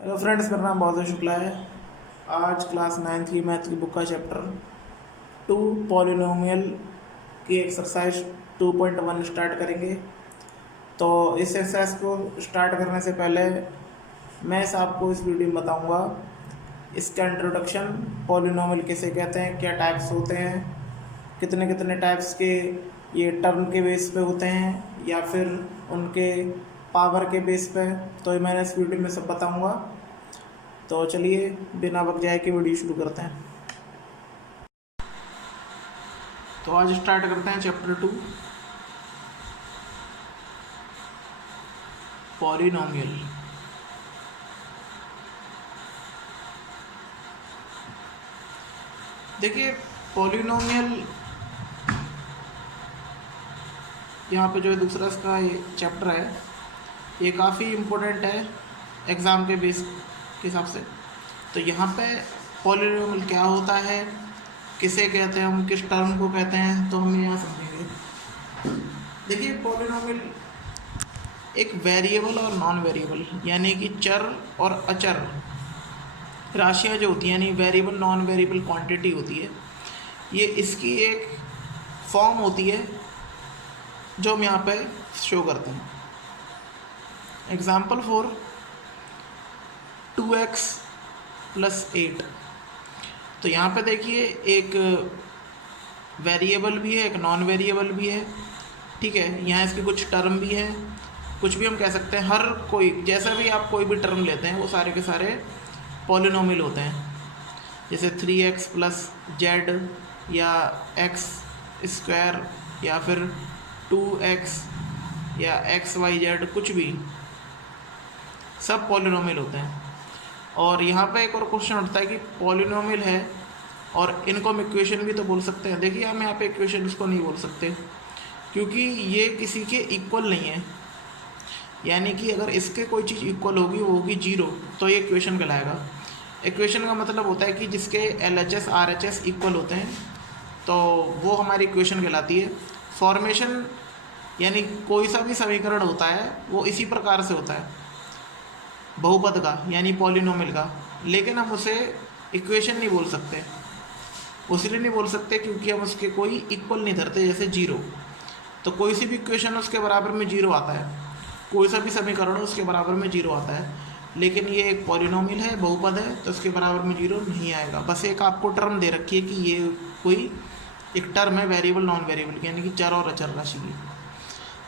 Hello friends, मेरा नाम बहादुर शुक्ला है। आज क्लास 9th की मैथ की बुक का चैप्टर 2 पॉलिनोमियल की एक्सरसाइज 2.1 स्टार्ट करेंगे। तो इस एक्सरसाइज को स्टार्ट करने से पहले मैं आपको इस वीडियो में बताऊंगा इसका इंट्रोडक्शन, पॉलिनोमियल किसे कहते हैं, क्या टाइप्स होते हैं, कितने कितने टाइप्स के ये टर्म के बेस पे होते हैं या फिर उनके पावर के बेस पे। तो ये मैंने इस वीडियो में सब बताऊंगा। तो चलिए बिना वक्त जाए के वीडियो शुरू करते हैं। तो आज स्टार्ट करते हैं चैप्टर 2 पॉलिनोमियल। देखिए, पॉलिनोमियल यहाँ पे जो है दूसरा इसका ये चैप्टर है, ये काफ़ी इम्पोर्टेंट है एग्ज़ाम के बेस के हिसाब से। तो यहाँ पे पॉलिनोमियल क्या होता है, किसे कहते हैं, हम किस टर्म को कहते हैं, तो हम यहाँ समझेंगे। देखिए, पॉलिनोमियल एक वेरिएबल और नॉन वेरिएबल यानी कि चर और अचर राशियाँ जो होती हैं, यानी वेरिएबल नॉन वेरिएबल क्वांटिटी होती है, ये इसकी एक फॉर्म होती है जो हम यहाँ पे शो करते हैं। Example for 2x + 8। तो यहाँ पे देखिए, एक वेरिएबल भी है, एक नॉन वेरिएबल भी है, ठीक है। यहाँ इसके कुछ टर्म भी हैं, कुछ भी हम कह सकते हैं। हर कोई, जैसा भी आप कोई भी टर्म लेते हैं, वो सारे के सारे पॉलिनोमियल होते हैं। जैसे 3x + z या x² या फिर 2x या xyz, कुछ भी, सब पॉलिनोमियल होते हैं। और यहाँ पे एक और क्वेश्चन उठता है कि पॉलिनोमियल है और इनको हम इक्वेशन भी तो बोल सकते हैं। देखिए, हम यहाँ पे इक्वेशन इसको नहीं बोल सकते क्योंकि ये किसी के इक्वल नहीं है। यानी कि अगर इसके कोई चीज़ इक्वल होगी, वो होगी 0, तो ये इक्वेशन कहलाएगा। इक्वेशन का मतलब होता है कि जिसके LHS RHS इक्वल होते हैं, तो वो हमारी इक्वेशन कहलाती है। फॉर्मेशन यानी कोई सा भी समीकरण होता है वो इसी प्रकार से होता है, बहुपद का यानी पॉलिनोमियल का, लेकिन हम उसे इक्वेशन नहीं बोल सकते। इसलिए नहीं बोल सकते क्योंकि हम उसके कोई इक्वल नहीं धरते, जैसे 0। तो कोई सी भी इक्वेशन उसके बराबर में 0 आता है, कोई सा भी समीकरण उसके बराबर में 0 आता है, लेकिन ये एक पॉलिनोमियल है, बहुपद है, तो उसके बराबर में 0 नहीं आएगा। बस एक आपको टर्म दे रखी है कि ये कोई एक टर्म है वेरिएबल नॉन वेरिएबल, यानी कि चर और अचर राशि की।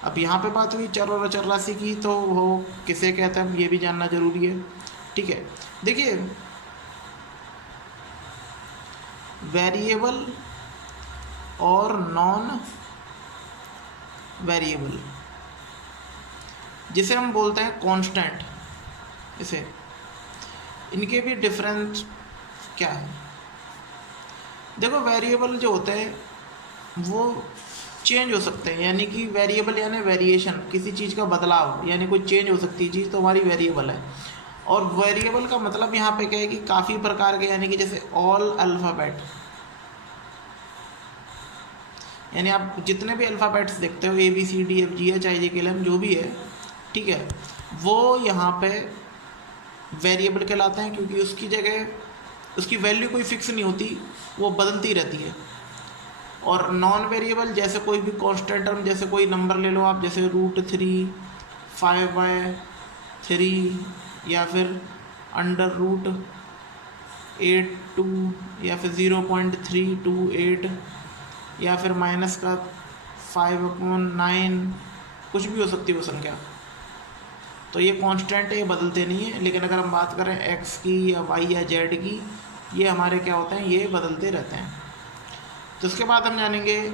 अब यहाँ पे बात हुई चर और अचर राशि की, तो वो किसे कहते हैं ये भी जानना जरूरी है, ठीक है। देखिए, वेरिएबल और नॉन वेरिएबल, जिसे हम बोलते हैं कांस्टेंट, इसे, इनके भी डिफरेंस क्या है। देखो, वेरिएबल जो होते हैं वो चेंज हो सकते हैं, यानी कि वेरिएबल यानी वेरिएशन, किसी चीज़ का बदलाव, यानी कोई चेंज हो सकती है चीज़, तो हमारी वेरिएबल है। और वेरिएबल का मतलब यहाँ पे क्या है कि काफ़ी प्रकार के, यानी कि जैसे ऑल अल्फ़ाबेट, यानी आप जितने भी अल्फ़ाबेट्स देखते हो, ABCDFGHIJKLM जो भी है, ठीक है, वो यहाँ पे वेरिएबल कहलाते हैं क्योंकि उसकी जगह उसकी वैल्यू कोई फिक्स नहीं होती, वो बदलती रहती है। और नॉन वेरिएबल जैसे कोई भी कांस्टेंट टर्म, जैसे कोई नंबर ले लो आप, जैसे √3, 5/3 या फिर √82 या फिर 0.328 या फिर -5/9, कुछ भी हो सकती है वो संख्या। तो ये कांस्टेंट है, ये बदलते नहीं है। लेकिन अगर हम बात करें x की या y या z की, ये हमारे क्या होते हैं, ये बदलते रहते हैं। तो उसके बाद हम जानेंगे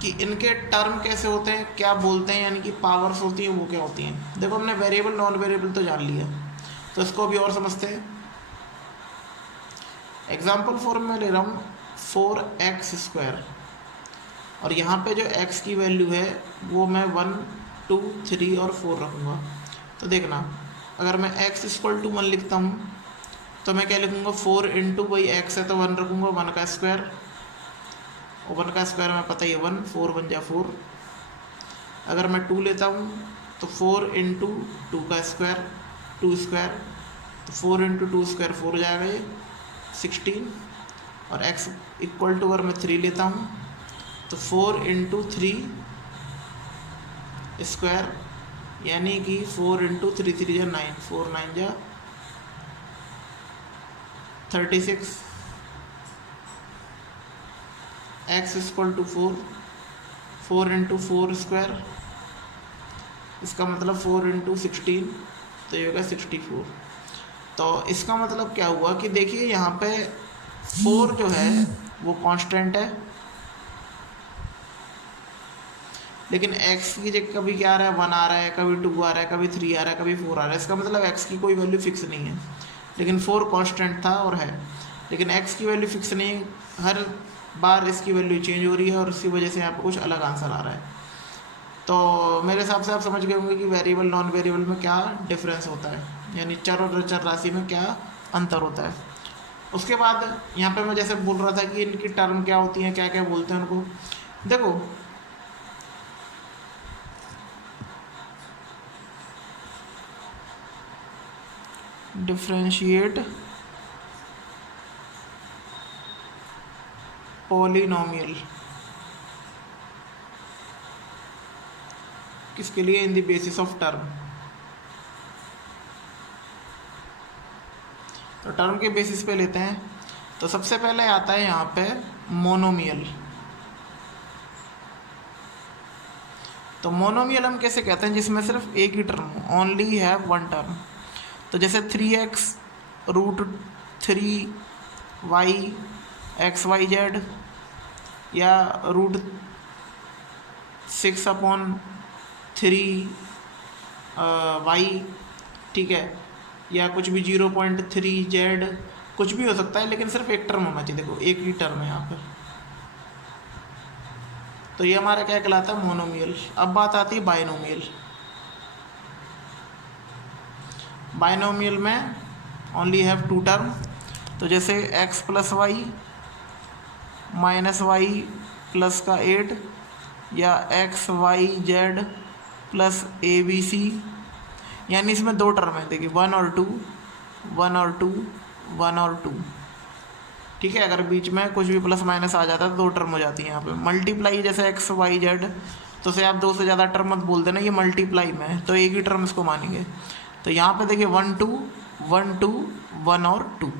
कि इनके टर्म कैसे होते हैं, क्या बोलते हैं, यानी कि पावर्स होती हैं, वो क्या होती हैं। देखो, हमने वेरिएबल नॉन वेरिएबल तो जान लिया, तो इसको अभी और समझते हैं। एग्जाम्पल फॉर में ले रहा हूँ 4x², और यहाँ पे जो x की वैल्यू है वो मैं 1, 2, 3 और 4 रखूँगा। तो देखना, अगर मैं x = 1 लिखता हूँ तो मैं क्या लिखूँगा, 4 × x है तो 1 रखूँगा, 1 का स्क्वायर, और 1 का स्क्वायर में पता ही है 1, 4 × 1 = 4। अगर मैं 2 लेता हूँ तो 4 इंटू 2 का स्क्वायर 2 स्क्वायर, तो 4 इंटू 2 स्क्वायर 4 हो जाएगा ये 16, और x इक्वल टू अगर मैं 3 लेता हूँ तो 4 इंटू 3 स्क्वायर, यानी कि 4 इंटू 3 3 जा 9, 4 9 जा 36, x equal to 4 into 4 square, इसका मतलब 4 इंटू 16, तो ये होगा 64। तो इसका मतलब क्या हुआ कि देखिए यहाँ पे 4 जो है वो कांस्टेंट है, लेकिन x की जगह कभी क्या आ रहा है 1 आ रहा है, कभी 2 आ रहा है, कभी 3 आ रहा है, कभी 4 आ रहा है। इसका मतलब x की कोई वैल्यू फिक्स नहीं है, लेकिन 4 कांस्टेंट था और है, लेकिन x की वैल्यू फिक्स नहीं है, हर बार इसकी वैल्यू चेंज हो रही है और इसी वजह से यहाँ पर कुछ अलग आंसर आ रहा है। तो मेरे हिसाब से आप समझ गए होंगे कि वेरिएबल नॉन वेरिएबल में क्या डिफरेंस होता है, यानी चर और अचर राशि में क्या अंतर होता है। उसके बाद यहाँ पे मैं जैसे बोल रहा था कि इनकी टर्म क्या होती हैं, क्या क्या बोलते हैं उनको। देखो डिफरेंशिएट पॉलिनोमियल किसके लिए, in the basis of term. तो टर्म के बेसिस पे लेते हैं, तो सबसे पहले आता है यहाँ पे मोनोमियल। तो मोनोमियल हम कैसे कहते हैं, जिसमें सिर्फ एक ही टर्म हो, ओनली हैव वन टर्म। तो जैसे 3x रूट 3y XYZ, या रूट 6/3y, ठीक है, या कुछ भी 0.3z, कुछ भी हो सकता है, लेकिन सिर्फ एक टर्म होना चाहिए। देखो एक ही टर्म है यहाँ पर, तो ये हमारा क्या कहलाता है, मोनोमियल। अब बात आती है बाइनोमियल। बाइनोमियल में ओनली हैव टू टर्म। तो जैसे x plus y minus y plus का 8, या XYZ प्लस ABC, यानी इसमें दो टर्म है। देखिए 1 और 2, 1 और 2, 1 और 2, ठीक है। अगर बीच में कुछ भी प्लस माइनस आ जाता है तो दो टर्म हो जाती है। यहाँ पे मल्टीप्लाई जैसे XYZ, तो से आप दो से ज़्यादा टर्म मत बोल देना, ये मल्टीप्लाई में है तो एक ही टर्म इसको मानेंगे। तो यहाँ पे देखिए 1 2 1 2 1 और 2,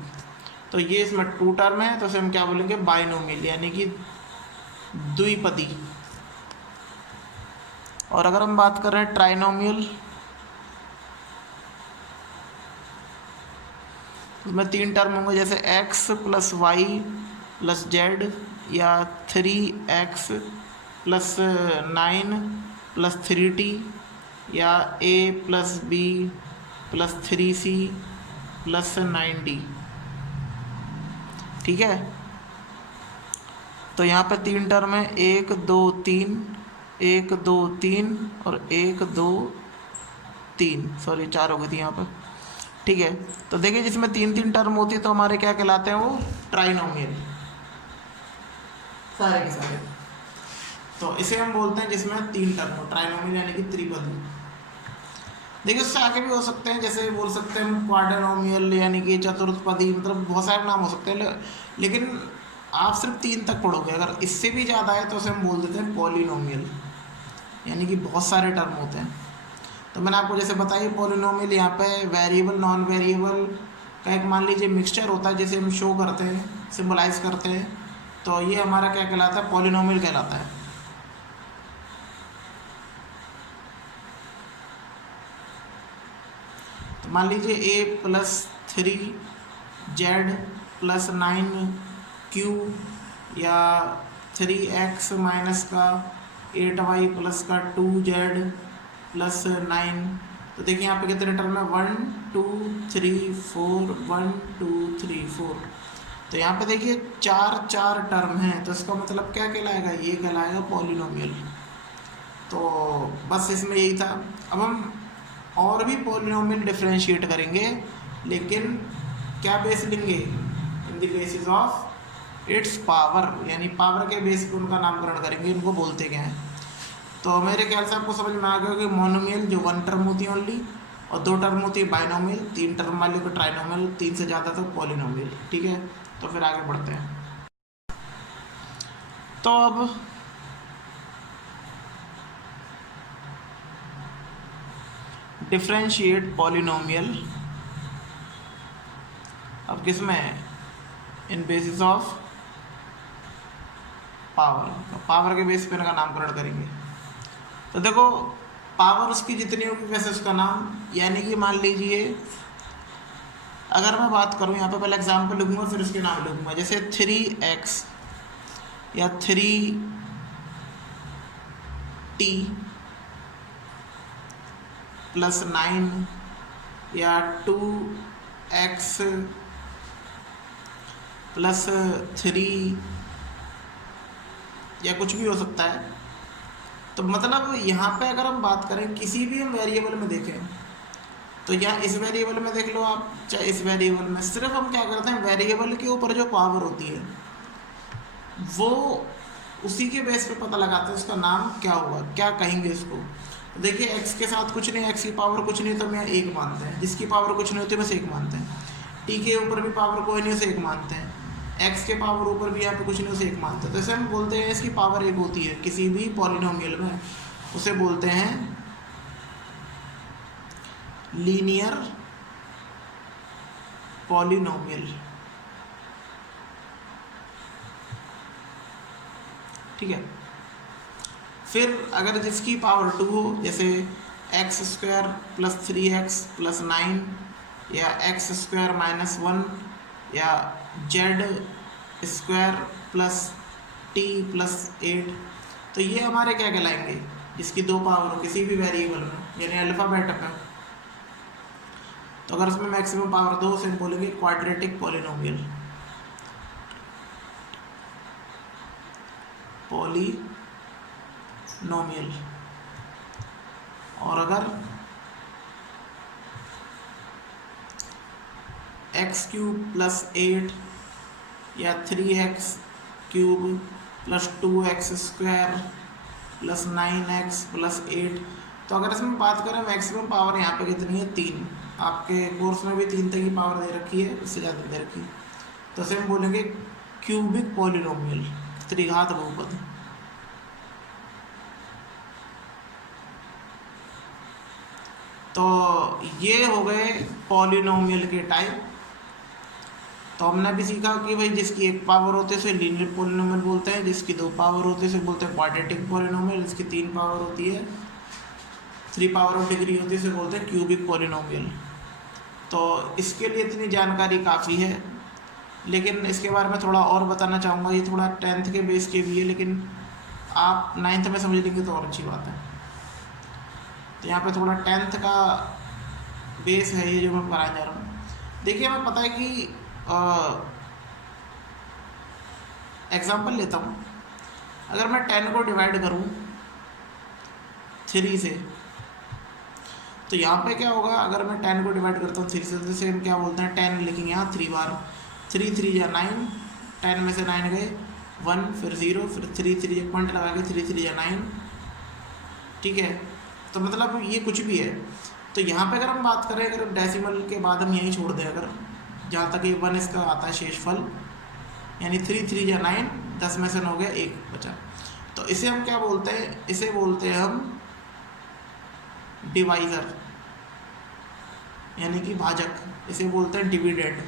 तो ये इसमें टू टर्म है, तो इसे हम क्या बोलेंगे, बाइनोमियल, यानी कि द्विपदी। और अगर हम बात कर रहे हैं ट्राइनोमियल, इसमें तीन टर्म होंगे, जैसे x plus y plus z, या 3x प्लस 9 प्लस 3t, या a plus b plus 3c plus 9d, ठीक है। तो यहाँ पे तीन टर्म है, 1 2 3, 1 2 3 और 1 2 3, सॉरी 4 हो गई थी यहाँ पर, ठीक है। तो देखिए जिसमें तीन तीन टर्म होती है तो हमारे क्या कहलाते हैं, वो ट्राइनोमियल सारे के सारे। तो इसे हम बोलते हैं जिसमें तीन टर्म हो, ट्राइनोमियल यानी कि त्रिपदी। देखिए उससे आगे भी हो सकते हैं, जैसे बोल सकते हैं क्वाड्रिनोमियल यानी कि चतुर्थपदी, मतलब बहुत सारे नाम हो सकते हैं, लेकिन आप सिर्फ तीन तक पढ़ोगे। अगर इससे भी ज़्यादा है तो उसे हम बोल देते हैं पॉलिनोमियल, यानी कि बहुत सारे टर्म होते हैं। तो मैंने आपको जैसे बताया पॉलिनोमियल यहाँ पे वेरिएबल नॉन वेरिएबल का एक मान लीजिए मिक्सचर होता है, जिसे हम शो करते हैं, सिंबलाइज करते हैं, तो ये हमारा क्या कहलाता है, पॉलिनोमियल कहलाता है। तो मान लीजिए a plus 3z plus 9q, या 3x माइनस का 8y प्लस का 2z प्लस 9। तो देखिए यहाँ पे कितने टर्म है, 1 2 3 4, 1 2 3 4। तो यहाँ पे देखिए चार चार टर्म हैं, तो इसका मतलब क्या कहलाएगा, ये कहलाएगा पॉलिनोमियल। तो बस इसमें यही था। अब हम और भी पॉलिनोमियल डिफरेंशिएट करेंगे, लेकिन क्या बेस लेंगे, in the basis of its power, यानी पावर के बेस पर उनका नामकरण करेंगे, उनको बोलते क्या हैं। तो मेरे ख्याल से आपको समझ में आ गया कि मोनोमियल जो 1 टर्म होती है ओनली, और 2 टर्म होती है बाइनोमियल, 3 टर्म वाले को ट्राइनोमियल, 3 से ज़्यादा तो पॉलिनोमियल। ठीक है, तो फिर आगे बढ़ते हैं। तो अब डिफरेंशिएट पॉलिनोमियल, अब किस में, इन बेसिस ऑफ पावर, पावर के बेस पे इनका नामकरण करेंगे। तो देखो पावर उसकी जितनी होगी वैसे उसका नाम, यानी कि मान लीजिए अगर मैं बात करूं, यहाँ पे पहले एग्जाम्पल लिखूंगा फिर उसके नाम लिखूंगा, जैसे 3x या 3t प्लस 9 या 2x प्लस 3 या कुछ भी हो सकता है। तो मतलब यहाँ पे अगर हम बात करें किसी भी हम वेरिएबल में देखें, तो या इस वेरिएबल में देख लो आप, चाहे इस वेरिएबल में, सिर्फ हम क्या करते हैं वेरिएबल के ऊपर जो पावर होती है वो उसी के बेस पे पता लगाते हैं उसका नाम क्या होगा, क्या कहेंगे इसको। तो देखिए x के साथ कुछ नहीं, x की पावर कुछ नहीं तो मैं 1 मानते हैं, जिसकी पावर कुछ नहीं होती है बस 1 मानते हैं, t के ऊपर भी पावर कोई नहीं उसे 1 मानते हैं, x के पावर ऊपर भी यहाँ पे कुछ नहीं उसे 1 मानते हैं। तो ऐसे हम बोलते हैं इसकी पावर 1 होती है किसी भी पॉलिनोमियल में, उसे बोलते हैं लीनियर पॉलिनोमियल। ठीक है, फिर अगर जिसकी पावर 2 हो, जैसे x square plus 3x plus 9 या एक्स स्क्वायर माइनस 1 या Z square plus t plus 8, तो ये हमारे क्या कहलाएंगे, जिसकी 2 पावर हो किसी भी वेरिएबल में, यानी अल्फ़ाबेट में। तो अगर उसमें मैक्सिमम पावर 2 से हम बोलेंगे क्वाड्रेटिक पॉलिनोमियल, पॉलिनोमियल। और अगर एक्स क्यूब प्लस 8 या 3x cube plus 2x square plus 9x plus 8, तो अगर इसमें बात करें मैक्सिमम पावर यहाँ पे कितनी है 3, आपके कोर्स में भी 3 तक की पावर दे रखी है, इससे ज़्यादा दे रखी है, तो इसे हम बोलेंगे क्यूबिक पॉलिनोमियल, त्रिघात बहुपद। तो ये हो गए पॉलिनोमियल के टाइप। तो हमने भी सीखा कि भाई जिसकी 1 पावर होती है उसे लीनियर पॉलिनोमियल बोलते हैं, जिसकी 2 पावर होती है उसे बोलते हैं क्वाड्रेटिक पॉलिनोमियल, जिसकी 3 पावर होती है, 3 पावर ऑफ डिग्री होती है उसे बोलते हैं क्यूबिक पॉलिनोमियल। तो इसके लिए इतनी जानकारी काफ़ी है, लेकिन इसके बारे में थोड़ा और बताना चाहूँगा। ये थोड़ा 10th के बेस के भी है, लेकिन आप 9th में समझ लेंगे तो और अच्छी बात है। तो यहाँ पे थोड़ा 10th का बेस है ये जो मैं पढ़ाने जा रहा हूँ। देखिए हमें पता है कि एग्जांपल लेता हूँ, अगर मैं 10 को डिवाइड करूँ 3 से, तो यहाँ पे क्या होगा, अगर मैं 10 को डिवाइड करता हूँ 3 से, तो इसे हम क्या बोलते हैं 10 लिखेंगे यहाँ 3 बार, 3 3 या 9, 10 में से 9 गए 1, फिर 0, फिर 3 3 एक पॉइंट लगा के 3 3 या 9। ठीक है, तो मतलब ये कुछ भी है। तो यहाँ पे अगर हम बात करें, अगर डेसिमल के बाद हम यहीं छोड़ दें, अगर जहाँ तक ये 1 इसका आता है शेषफल, यानी 3 3 या 9, 10 में से 9 गया 1 बचा, तो इसे हम क्या बोलते हैं, इसे बोलते हैं हम डिवाइज़र, यानी कि भाजक, इसे बोलते हैं डिविडेंड,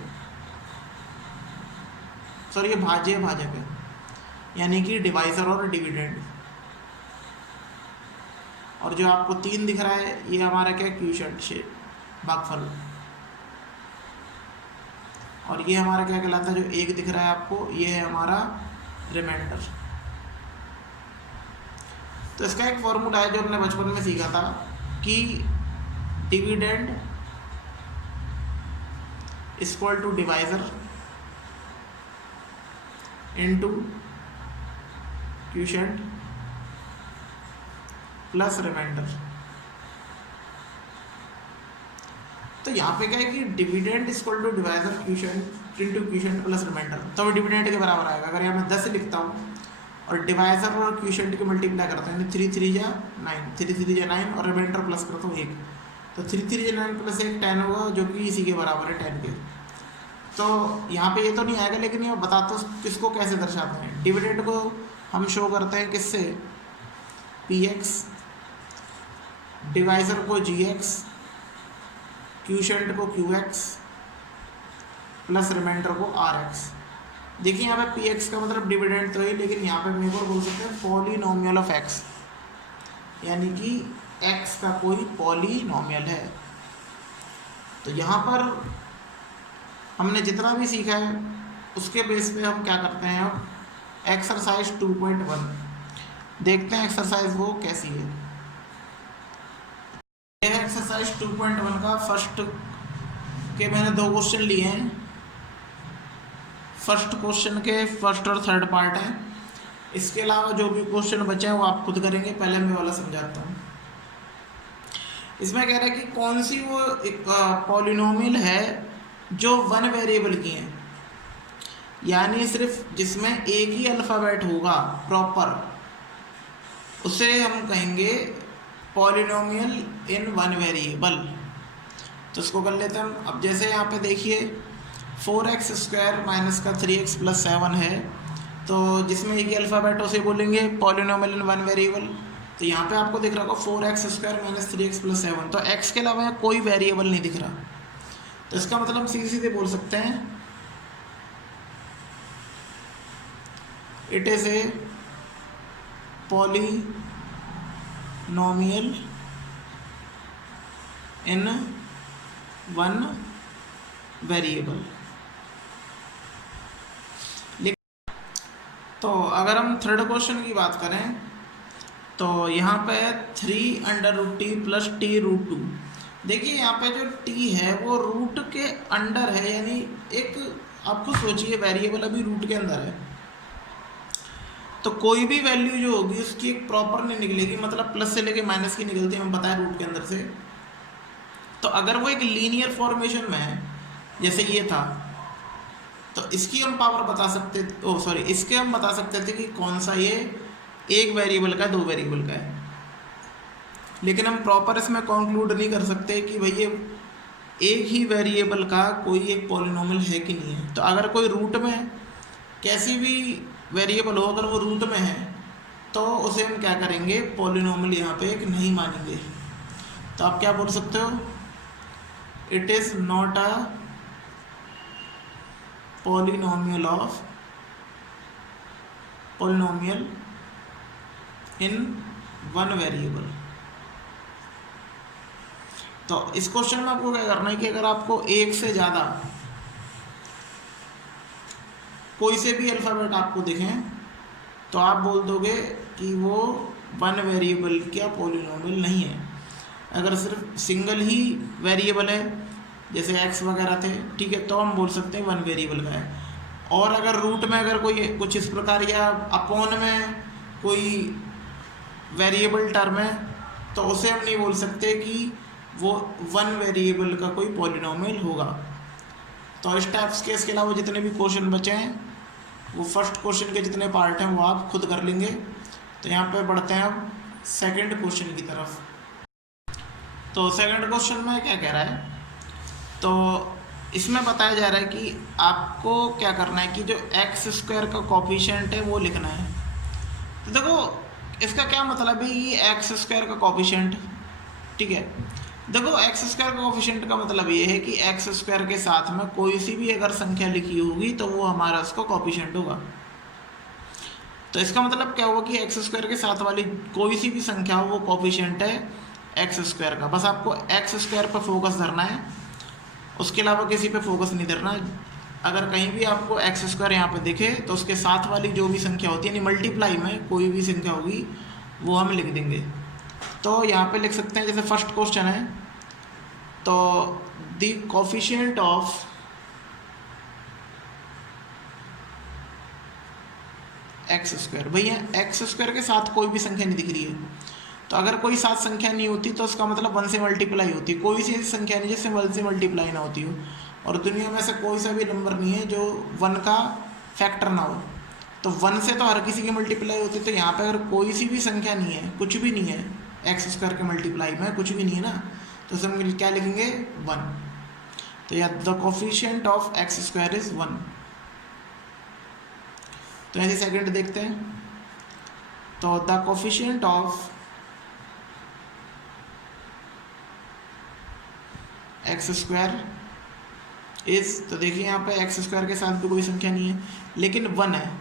सॉरी ये भाज्य भाजक है, यानी कि डिवाइज़र और डिविडेंड। और जो आपको 3 दिख रहा है ये हमारा क्या क्यूशेंट शेप, भागफल, और ये हमारा क्या कहलाता है, जो 1 दिख रहा है आपको ये है हमारा रिमाइंडर। तो इसका एक फॉर्मूला है जो हमने बचपन में सीखा था कि dividend equal to divisor into quotient plus remainder. तो यहाँ पे क्या है कि dividend equal to divisor quotient into quotient plus remainder, तो डिविडेंड के बराबर आएगा। अगर यहाँ मैं 10 लिखता हूँ और डिवाइजर और क्यूशेंट के मल्टीप्लाई करते हैं, 3 3 जा 9, 3 3 जा 9 और रिमाइंडर प्लस करता हूँ 1, तो 3 3 जा 9 प्लस 1 10 होगा, जो कि इसी के बराबर है 10 के। तो यहाँ पे ये तो नहीं आएगा, लेकिन ये बता तो किसको कैसे दर्शाते हैं। डिविडेंड को हम शो करते हैं किससे, px, डिवाइजर को gx, क्यूशेंट को qx प्लस रिमाइंडर को rx। देखिए यहाँ पे px का मतलब डिविडेंड तो है, लेकिन यहाँ पे मेरे को बोल सकते हैं पॉलिनोमियल ऑफ x, यानी कि x का कोई पॉलिनोमियल है। तो यहाँ पर हमने जितना भी सीखा है उसके बेस पे हम क्या करते हैं, अब एक्सरसाइज 2.1 देखते हैं एक्सरसाइज वो कैसी है। यह है एक्सरसाइज 2.1 का फर्स्ट के मैंने 2 क्वेश्चन लिए हैं। फर्स्ट क्वेश्चन के फर्स्ट और थर्ड पार्ट है, इसके अलावा जो भी क्वेश्चन बचे हैं वो आप खुद करेंगे। पहले मैं वाला समझाता हूँ। इसमें कह रहा है कि कौन सी वो पॉलिनोमियल है जो 1 वेरिएबल की है, यानी सिर्फ जिसमें एक ही अल्फ़ाबेट होगा प्रॉपर, उसे हम कहेंगे पॉलिनोमियल इन 1 वेरिएबल। तो इसको कर लेते हैं हम। अब जैसे यहाँ पे देखिए 4x² माइनस का 3x प्लस 7 है, तो जिसमें एक ही अल्फ़ाबेट उसे बोलेंगे पॉलिनोमियल इन 1 वेरिएबल। तो यहाँ पे आपको दिख रहा होगा 4x² माइनस 3x प्लस 7, तो x के अलावा कोई वेरिएबल नहीं दिख रहा। तो इसका मतलब हम सीधे सीधे बोल सकते हैं it is a polynomial in 1 variable. तो अगर हम थर्ड क्वेश्चन की बात करें तो यहाँ पे 3√t प्लस t√2। देखिए यहाँ पे जो t है वो रूट के अंडर है, यानी एक आपको सोचिए वेरिएबल अभी रूट के अंदर है, तो कोई भी वैल्यू जो होगी उसकी एक प्रॉपर नहीं निकलेगी, मतलब प्लस से लेके माइनस की निकलती है, हमें पता है रूट के अंदर से। तो अगर वो एक लीनियर फॉर्मेशन में है जैसे ये था, तो इसकी हम पावर बता सकते, इसके हम बता सकते थे कि कौन सा ये एक वेरिएबल का 2 वेरिएबल का है, लेकिन हम प्रॉपर इसमें कंक्लूड नहीं कर सकते कि भाई ये एक ही वेरिएबल का कोई एक पॉलिनोमियल है कि नहीं है। तो अगर कोई रूट में कैसी भी वेरिएबल हो, अगर वो रूट में है तो उसे हम क्या करेंगे, पॉलिनोमियल यहाँ पे एक नहीं मानेंगे। तो आप क्या बोल सकते हो, it is not a polynomial in 1 variable. तो इस क्वेश्चन में आपको क्या करना है कि अगर आपको एक से ज़्यादा कोई से भी अल्फ़ाबेट आपको दिखें तो आप बोल दोगे कि वो 1 वेरिएबल का पॉलिनोमियल नहीं है। अगर सिर्फ सिंगल ही वेरिएबल है जैसे x वगैरह थे, ठीक है, तो हम बोल सकते हैं 1 वेरिएबल का है। और अगर रूट में अगर कोई कुछ इस प्रकार या अपॉन में कोई वेरिएबल टर्म है तो उसे हम नहीं बोल सकते कि वो 1 वेरिएबल का कोई पॉलिनोमियल होगा। तो इस टाइप्स के इसके अलावा जितने भी क्वेश्चन बचे हैं वो फर्स्ट क्वेश्चन के जितने पार्ट हैं वो आप खुद कर लेंगे। तो यहाँ पे बढ़ते हैं अब सेकंड क्वेश्चन की तरफ। तो सेकंड क्वेश्चन में क्या कह रहा है, तो इसमें बताया जा रहा है कि आपको क्या करना है कि जो x² का कोफिशिएंट है वो लिखना है। तो देखो इसका क्या मतलब है, ये x² का कोफिशिएंट, ठीक है। देखो x² का कोफिशिएंट का मतलब ये है कि x² के साथ में कोई सी भी अगर संख्या लिखी होगी तो वो हमारा उसका कोफिशिएंट होगा। तो इसका मतलब क्या होगा कि x² के साथ वाली कोई सी भी संख्या हो वो कोफिशिएंट है x² का। बस आपको x² पर फोकस धरना है, उसके अलावा किसी पे फोकस नहीं धरना। अगर कहीं भी आपको x² यहाँ पे दिखे तो उसके साथ वाली जो भी संख्या होती है, यानी मल्टीप्लाई में कोई भी संख्या होगी वो हम लिख देंगे। तो यहाँ पे लिख सकते हैं, जैसे फर्स्ट क्वेश्चन है, तो द कोफिशिएंट ऑफ x², भैया x² के साथ कोई भी संख्या नहीं दिख रही है, तो अगर कोई साथ संख्या नहीं होती तो उसका मतलब 1 से मल्टीप्लाई होती है। कोई सी ऐसी संख्या नहीं जिससे 1 से मल्टीप्लाई ना होती हो, और दुनिया में ऐसा कोई सा भी नंबर नहीं है जो 1 का फैक्टर ना हो। तो 1 से तो हर किसी की मल्टीप्लाई होती है, तो यहाँ पे अगर कोई सी भी संख्या नहीं है, कुछ भी नहीं है, एक्स स्क्वायर के मल्टीप्लाई में कुछ भी नहीं है ना, तो उसे हम क्या लिखेंगे 1। तो या the coefficient of x square is 1। तो ऐसे सेकंड देखते हैं। तो the coefficient of x square is, तो देखिए यहाँ पे एक्स स्क्वायर के साथ भी कोई संख्या नहीं है, लेकिन 1 है,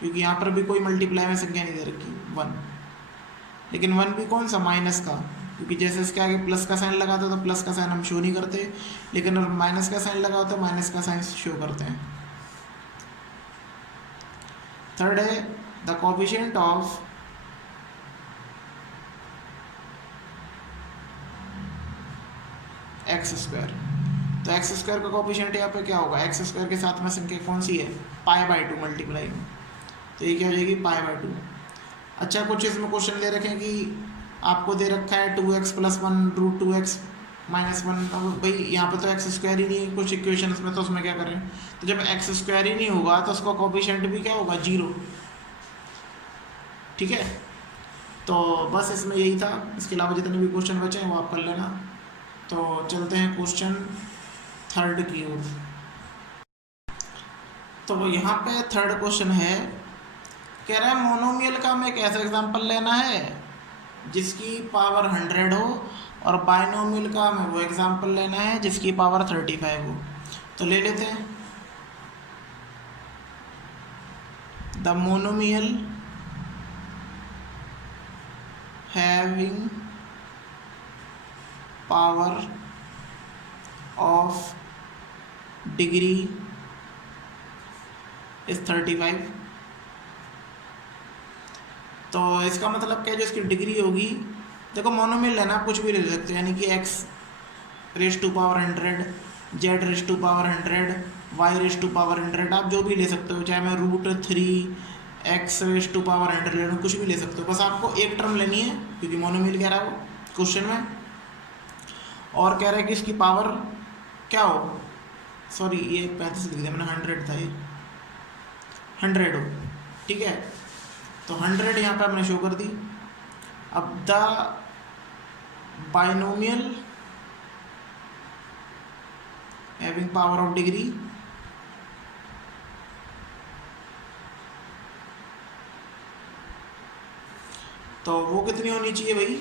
क्योंकि यहाँ पर भी कोई मल्टीप्लाई में संख्या नहीं दे रखी 1। लेकिन 1 भी कौन सा, माइनस का, क्योंकि जैसे इसके आगे प्लस का साइन लगाते हो तो प्लस का साइन हम शो नहीं करते, लेकिन अगर माइनस का साइन लगा हो तो माइनस का साइन शो करते हैं। थर्ड है the coefficient of x square. तो एक्स स्क्वायर का कोफिशिएंट यहाँ पे क्या होगा, एक्स स्क्वायर के साथ में संख्या कौन सी है, π/2 मल्टीप्लाई में, तो ये क्या हो जाएगी π/2। अच्छा, कुछ इसमें क्वेश्चन दे रखे हैं कि आपको दे रखा है 2x + 1 √2x - 1। अब भाई यहाँ पे तो एक्स स्क्वायर ही नहीं है कुछ इक्वेशन में, तो उसमें क्या करें, तो जब एक्स स्क्वायर ही नहीं होगा तो उसका कोफिशिएंट भी क्या होगा, 0। ठीक है, तो बस इसमें यही था। इसके अलावा जितने भी क्वेश्चन बचे हैं वो आप कर लेना। तो चलते हैं क्वेश्चन थर्ड की ओर। तो यहाँ पे थर्ड क्वेश्चन है, कह रहा है मोनोमियल का हमें एक ऐसा एग्जांपल लेना है जिसकी पावर 100 हो, और बाइनोमियल का हमें वो एग्जांपल लेना है जिसकी पावर 35 हो। तो ले लेते हैं। The monomial having power of degree is 35। तो इसका मतलब क्या है, जो इसकी डिग्री होगी, देखो मोनोमियल लेना आप कुछ भी ले सकते हो, यानी कि x⁻⁴, z⁻⁴, y⁻⁴, आप जो भी ले सकते हो, चाहे मैं √3x⁻⁴ ले लूँ, कुछ भी ले सकते हो, बस आपको एक टर्म लेनी है, क्योंकि मोनोमियल कह रहा है वो क्वेश्चन में, और कह रहा है कि इसकी पावर क्या हो, सॉरी ये 35 लिख दिया मैंने, 100 था ये, 100 हो। ठीक है, तो 100 यहाँ पे हमने शो कर दी। अब the binomial having power of degree तो वो कितनी होनी चाहिए भाई,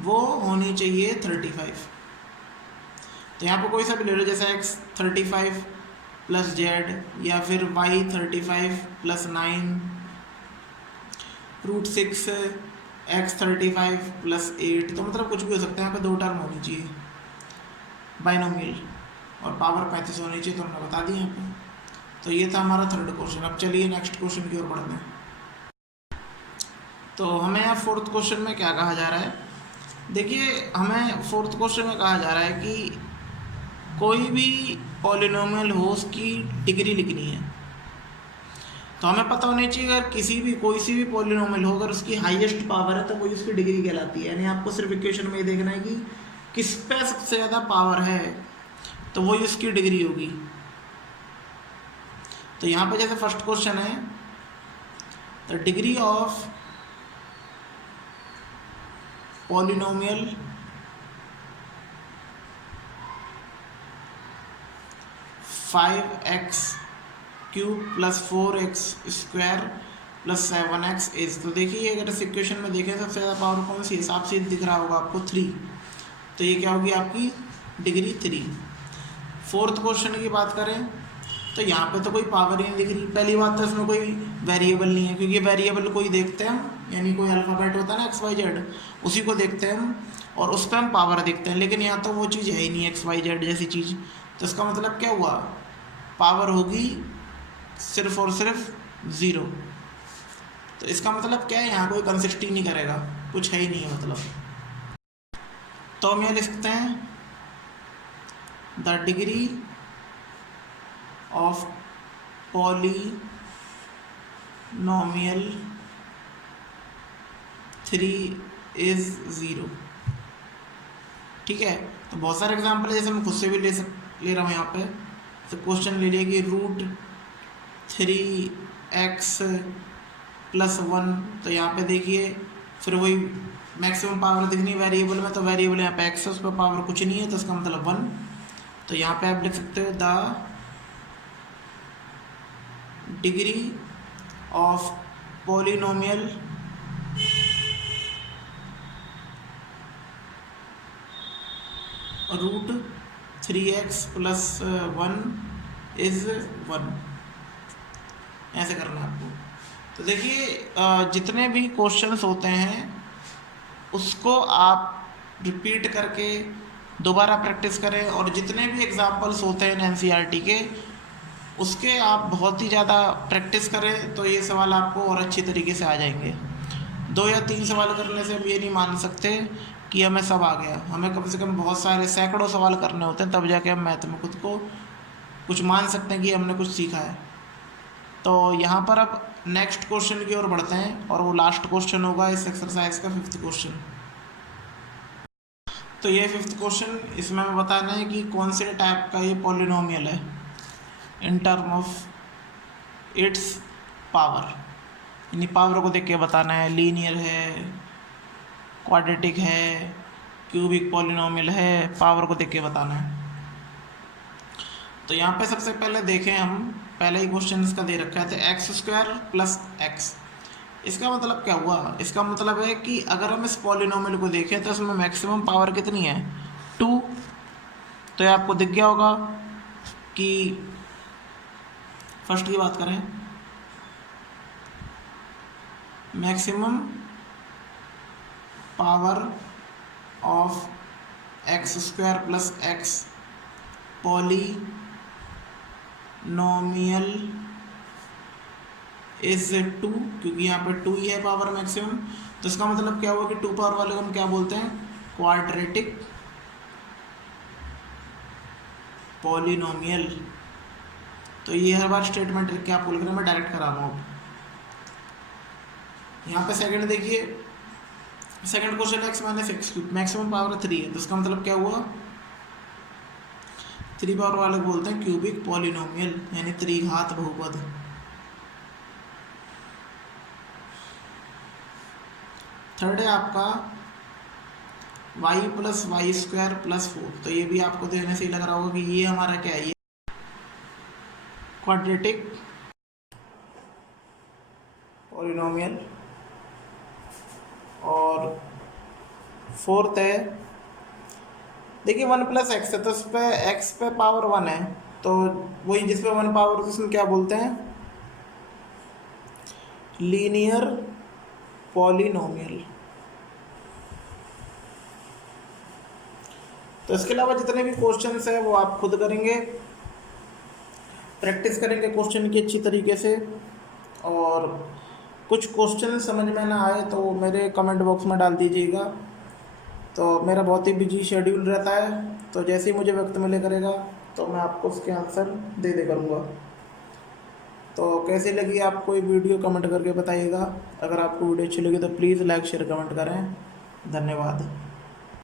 वो होनी चाहिए 35। तो यहाँ पर कोई सा भी ले लो, जैसे x35 + z, या फिर y35 + 9 √6 x35 + 8, तो मतलब कुछ भी हो सकता है। यहाँ पे दो टर्म होनी चाहिए बाइनोमियल, और पावर 35 होनी चाहिए, तो हमने बता दी यहाँ पे। तो ये था हमारा थर्ड क्वेश्चन। अब चलिए नेक्स्ट क्वेश्चन की ओर बढ़ते हैं। तो हमें यहाँ फोर्थ क्वेश्चन में क्या कहा जा रहा है, देखिए हमें फोर्थ क्वेश्चन में कहा जा रहा है कि कोई भी पॉलिनोमियल हो उसकी डिग्री लिखनी है। तो हमें पता होनी चाहिए अगर कोई सी भी पॉलिनोमियल हो, अगर उसकी हाईएस्ट पावर है तो वही उसकी डिग्री कहलाती है। यानी आपको सिर्फ इक्वेशन में ये देखना है कि किस पे सबसे ज़्यादा पावर है, तो वही उसकी डिग्री होगी। तो यहाँ पे जैसे फर्स्ट क्वेश्चन है, the degree of polynomial (5x³ + 4x² + 7x is. तो देखिए अगर इस इक्वेशन में देखें सबसे ज़्यादा पावर कौन सी है, हिसाब से दिख रहा होगा आपको 3, तो ये क्या होगी आपकी डिग्री 3। फोर्थ क्वेश्चन की बात करें तो यहाँ पे तो कोई पावर ही नहीं दिख रही। पहली बात तो इसमें कोई वेरिएबल नहीं है, क्योंकि वेरिएबल कोई देखते हैं हम, यानी कोई अल्फ़ाबेट होता है ना XYZ, उसी को देखते हैं हम, और उस पर हम पावर देखते हैं। लेकिन यहाँ तो वो चीज़ है ही नहीं XYZ जैसी चीज़, तो इसका मतलब क्या हुआ, पावर होगी सिर्फ और सिर्फ 0। तो इसका मतलब क्या है, यहाँ कोई कंसिस्ट ही नहीं करेगा, कुछ है ही नहीं है मतलब। तो हम यहाँ लिख सकते हैं the degree of polynomial 3 is 0। ठीक है, तो बहुत सारे एग्जाम्पल है, जैसे मैं खुद से भी ले रहा हूँ यहाँ पे। तो क्वेश्चन ले लिया कि √3 एक्स प्लस 1, तो यहाँ पे देखिए फिर वही मैक्सिमम पावर दिखनी वेरिएबल में, तो वेरिएबल यहाँ पे एक्स है, उस पर पावर कुछ नहीं है, तो इसका मतलब 1। तो यहाँ पे आप लिख सकते हो the degree of polynomial root 3x plus 1 is 1। ऐसे करना है आपको। तो देखिए जितने भी क्वेश्चंस होते हैं उसको आप रिपीट करके दोबारा प्रैक्टिस करें, और जितने भी एग्जाम्पल्स होते हैं एनसीईआरटी के उसके आप बहुत ही ज़्यादा प्रैक्टिस करें, तो ये सवाल आपको और अच्छी तरीके से आ जाएंगे। 2 या 3 सवाल करने से हम ये नहीं मान सकते कि हमें सब आ गया। हमें कम से कम बहुत सारे सैकड़ों सवाल करने होते हैं, तब जाके हम मैथ में खुद को कुछ मान सकते हैं कि हमने कुछ सीखा है। तो यहाँ पर अब नेक्स्ट क्वेश्चन की ओर बढ़ते हैं, और वो लास्ट क्वेश्चन होगा इस एक्सरसाइज का 5th क्वेश्चन। तो ये 5th क्वेश्चन, इसमें हमें बताना है कि कौन से टाइप का ये पॉलिनोमियल है in term of its power, यानी पावर को देख के बताना है। लीनियर है, क्वाड्रेटिक है, क्यूबिक पॉलिनोमियल है, पावर को देख के बताना है। तो यहाँ पे सबसे पहले देखें हम, पहले ही क्वेश्चन इसका दे रखा है, तो x² प्लस x। इसका मतलब क्या हुआ? इसका मतलब है कि अगर हम इस पॉलिनोमियल को देखें तो इसमें मैक्सिमम पावर कितनी है? 2। तो ये आपको दिख गया होगा कि फर्स्ट की बात करें, maximum power of x² plus x polynomial is 2, क्योंकि यहाँ पे 2 ही है पावर मैक्सिमम। तो इसका मतलब क्या हुआ कि 2 पावर वाले को हम क्या बोलते हैं? Quadratic polynomial. तो ये हर बार स्टेटमेंट लिख के आपको लिख रहे हैं, मैं डायरेक्ट करा रहा हूँ। यहाँ पे सेकंड देखिए, second question x minus x cube, maximum power 3 है, तो इसका मतलब क्या हुआ? 3 पावर वाले को बोलते हैं क्यूबिक पॉलिनोमियल, यानी त्रिघात बहुपद। थर्ड है आपका y प्लस y² प्लस 4। तो ये भी आपको देखने से ही लग रहा होगा कि ये हमारा क्या है, ये क्वाड्रेटिक पॉलिनोमियल। और फोर्थ है, देखिए 1 प्लस एक्स है, तो उस पर एक्स पे पावर 1 है, तो वही जिस पे 1 पावर, उसमें क्या बोलते हैं? Linear polynomial. तो इसके अलावा जितने भी क्वेश्चंस है वो आप खुद करेंगे, प्रैक्टिस करेंगे क्वेश्चन की अच्छी तरीके से। और कुछ क्वेश्चन समझ में ना आए तो मेरे कमेंट बॉक्स में डाल दीजिएगा। तो मेरा बहुत ही बिजी शेड्यूल रहता है, तो जैसे ही मुझे वक्त मिले करेगा तो मैं आपको उसके आंसर दे करूँगा। तो कैसी लगी आपको ये वीडियो कमेंट करके बताइएगा। अगर आपको वीडियो अच्छी लगी तो प्लीज़ लाइक शेयर कमेंट करें। धन्यवाद।